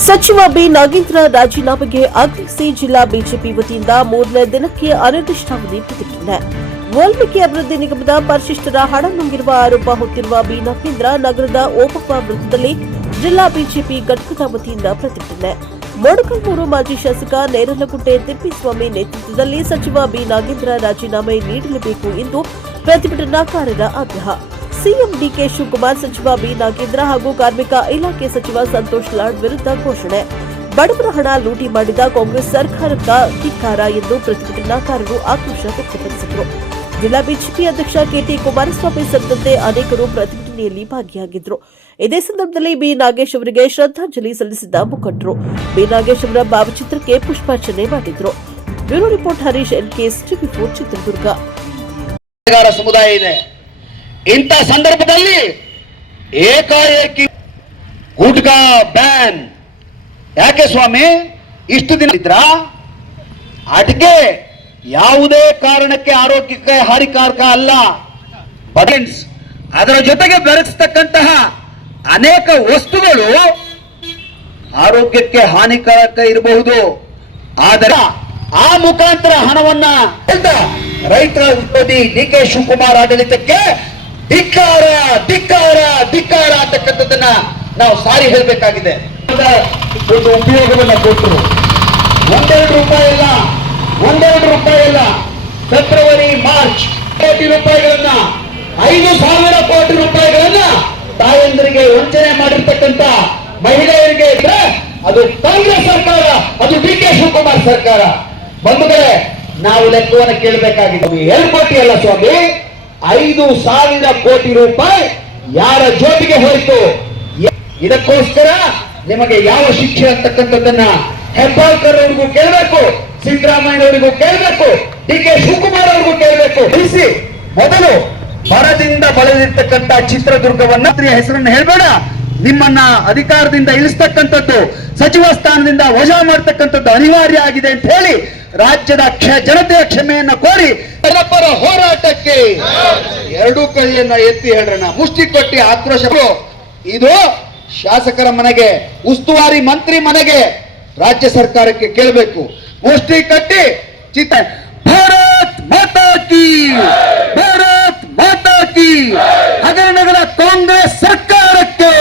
ಸಚಿವ ಬಿ ನಾಗೇಂದ್ರ ರಾಜೀನಾಮೆಗೆ ಆಗ್ರಹಿಸಿ ಜಿಲ್ಲಾ ಬಿಜೆಪಿ ವತಿಯಿಂದ ಮೂರನೇ ದಿನಕ್ಕೆ ಅನಿರ್ದಿಷ್ಟಾವಧಿ ಪ್ರತಿಭಟನೆ. ವಾಲ್ಮೀಕಿ ಅಭಿವೃದ್ಧಿ ನಿಗಮದ ಪರಿಶಿಷ್ಟರ ಹಣ ನುಂಗಿರುವ ಆರೋಪ ಹೊತ್ತಿರುವ ಬಿ ನಾಗೇಂದ್ರ ನಗರದ ಓಬವ್ವ ವೃತ್ತದಲ್ಲಿ ಜಿಲ್ಲಾ ಬಿಜೆಪಿ ಘಟಕದ ವತಿಯಿಂದ ಪ್ರತಿಭಟನೆ. ಮೊಳಕಾಲ್ಮೂರು ಮಾಜಿ ಶಾಸಕ ನೇರಲಗುಡ್ಡೆ ತಿಪ್ಪೇಸ್ವಾಮಿ ನೇತೃತ್ವದಲ್ಲಿ ಸಚಿವ ಬಿ ನಾಗೇಂದ್ರ ರಾಜೀನಾಮೆ ನೀಡಲೇಬೇಕು ಎಂದು ಪ್ರತಿಭಟನಾಕಾರರ ಆಗ್ರಹ. ಸಿಎಂ ಡಿಕೆ ಶಿವಕುಮಾರ್ ಸಚಿವ ಬಿ ನಾಗೇಂದ್ರ ಹಾಗೂ ಕಾರ್ಮಿಕ ಇಲಾಖೆ ಸಚಿವ ಸಂತೋಷ್ ಲಾಡ್ ವಿರುದ್ಧ ಘೋಷಣೆ. ಬಡವರ ಹಣ ಲೂಟಿ ಮಾಡಿದ ಕಾಂಗ್ರೆಸ್ ಸರ್ಕಾರಕ್ಕೆ ಧಿಕ್ಕಾರ ಎಂದು ಪ್ರತಿಭಟನಾಕಾರರು ಆಕ್ರೋಶ ವ್ಯಕ್ತಪಡಿಸಿದರು. ಜಿಲ್ಲಾ ಬಿಜೆಪಿ ಅಧ್ಯಕ್ಷ ಕೆಟಿ ಕುಮಾರಸ್ವಾಮಿ ಸೇರಿದಂತೆ ಅನೇಕರು ಪ್ರತಿಭಟನೆಯಲ್ಲಿ ಭಾಗಿಯಾಗಿದ್ದರು. ಇದೇ ಸಂದರ್ಭದಲ್ಲಿ ಬಿ ನಾಗೇಶ್ ಅವರಿಗೆ ಶ್ರದ್ಧಾಂಜಲಿ ಸಲ್ಲಿಸಿದ ಮುಖಂಡರು ಬಿ ನಾಗೇಶ್ ಅವರ ಭಾವಚಿತ್ರಕ್ಕೆ ಪುಷ್ಪಾರ್ಚನೆ ಮಾಡಿದರು. ಬ್ಯೂರೋ ರಿಪೋರ್ಟ್ ಹರೀಶ್ ಎನ್ಕೆಎಸ್ ಟಿವಿ4 ಚಿತ್ರದುರ್ಗ. ಸಮುದಾಯ ಇದೆ. ಇಂಥ ಸಂದರ್ಭದಲ್ಲಿ ಏಕಾಏಕಿ ಗುಟ್ಕಾ ಬ್ಯಾನ್ ಯಾಕೆ ಸ್ವಾಮಿ? ಇಷ್ಟು ದಿನ ಇದ್ರ ಅಡಿಕೆ ಯಾವುದೇ ಕಾರಣಕ್ಕೆ ಆರೋಗ್ಯಕ್ಕೆ ಹಾನಿಕಾರಕ ಅಲ್ಲ. ಅದರ ಜೊತೆಗೆ ಬೆರೆಸ್ತಕ್ಕಂತಹ ಅನೇಕ ವಸ್ತುಗಳು ಆರೋಗ್ಯಕ್ಕೆ ಹಾನಿಕಾರಕ ಇರಬಹುದು. ಆದರೆ ಆ ಮುಖಾಂತರ ಹಣವನ್ನ ರೈತರ ವಿರೋಧಿ ಡಿಕೆ ಶಿವಕುಮಾರ್ ಆಡಳಿತಕ್ಕೆ ಧಿಕ್ಕಾರ ಧಿಕ್ಕಾರ ಧಿಕ್ಕಾರ ಅಂತಕ್ಕಂಥದ್ದನ್ನ ನಾವು ಸಾರಿ ಹೇಳಬೇಕಾಗಿದೆ. ಒಂದು ಉಪಯೋಗವನ್ನ ಕೊಟ್ಟರು. ಒಂದೆರಡು ರೂಪಾಯಿ ಇಲ್ಲ, ಫೆಬ್ರವರಿ ಮಾರ್ಚ್ ಕೋಟಿ ರೂಪಾಯಿಗಳನ್ನ 5,000 ಕೋಟಿ ರೂಪಾಯಿಗಳನ್ನ ತಾಯಂದರಿಗೆ ವಂಚನೆ ಮಾಡಿರ್ತಕ್ಕಂಥ ಮಹಿಳೆಯರಿಗೆ ಇದ್ರೆ ಅದು ಕಾಂಗ್ರೆಸ್ ಸರ್ಕಾರ, ಅದು ಡಿಕೆ ಶಿವಕುಮಾರ್ ಸರ್ಕಾರ. ಬಂಧುಗಳೇ, ನಾವು ಲೆಕ್ಕವನ್ನು ಕೇಳಬೇಕಾಗಿದೆ. 2 ಕೋಟಿ ಅಲ್ಲ ಸ್ವಾಮಿ, 5,000 ಕೋಟಿ ರೂಪಾಯಿ ಯಾರ ಜೋಬಿಗೆ ಹೋಯಿತು? ಇದಕ್ಕೋಸ್ಕರ ನಿಮಗೆ ಯಾವ ಶಿಕ್ಷೆ ಅಂತಕ್ಕಂಥದ್ದನ್ನ ಹೆಬ್ಬಾಳ್ಕರ್ ಅವರಿಗೂ ಕೇಳಬೇಕು, ಸಿದ್ದರಾಮಯ್ಯನವರಿಗೂ ಕೇಳಬೇಕು, ಡಿಕೆ ಶಿವಕುಮಾರ್ ಅವರಿಗೂ ಕೇಳಬೇಕು. ಮೊದಲು ಬರದಿಂದ ಬಳಲಿರ್ತಕ್ಕಂಥ ಚಿತ್ರದುರ್ಗವನ್ನ ಹೆಸರನ್ನು ಹೇಳ್ಬೇಡ, ನಿಮ್ಮನ್ನ ಅಧಿಕಾರದಿಂದ ಇಳಿಸ್ತಕ್ಕಂಥದ್ದು, ಸಚಿವ ಸ್ಥಾನದಿಂದ ವಜಾ ಮಾಡತಕ್ಕಂಥದ್ದು ಅನಿವಾರ್ಯ ಆಗಿದೆ ಅಂತ ಹೇಳಿ ರಾಜ್ಯದ ಜನತೆಯ ಕ್ಷಮೆಯನ್ನ ಕೋರಿ ಜನಪರ ಹೋರಾಟಕ್ಕೆ 2 ಕೈಯನ್ನ ಎತ್ತಿ ಹೇಳ್ರಣ, ಮುಷ್ಟಿ ಕೊಟ್ಟಿ ಆಕ್ರೋಶ. ಇದು ಶಾಸಕರ ಮನೆಗೆ, ಉಸ್ತುವಾರಿ ಮಂತ್ರಿ ಮನೆಗೆ, ರಾಜ್ಯ ಸರ್ಕಾರಕ್ಕೆ ಕೇಳಬೇಕು. ಮುಷ್ಟಿ ಕಟ್ಟಿ ಭಾರತ್ ಮಾತಾ ಕಿ, ಭಾರತ್ ಮಾತಾ ಕಿ, ಹಗರಣಗಳ ಕಾಂಗ್ರೆಸ್ ಸರ್ಕಾರಕ್ಕೆ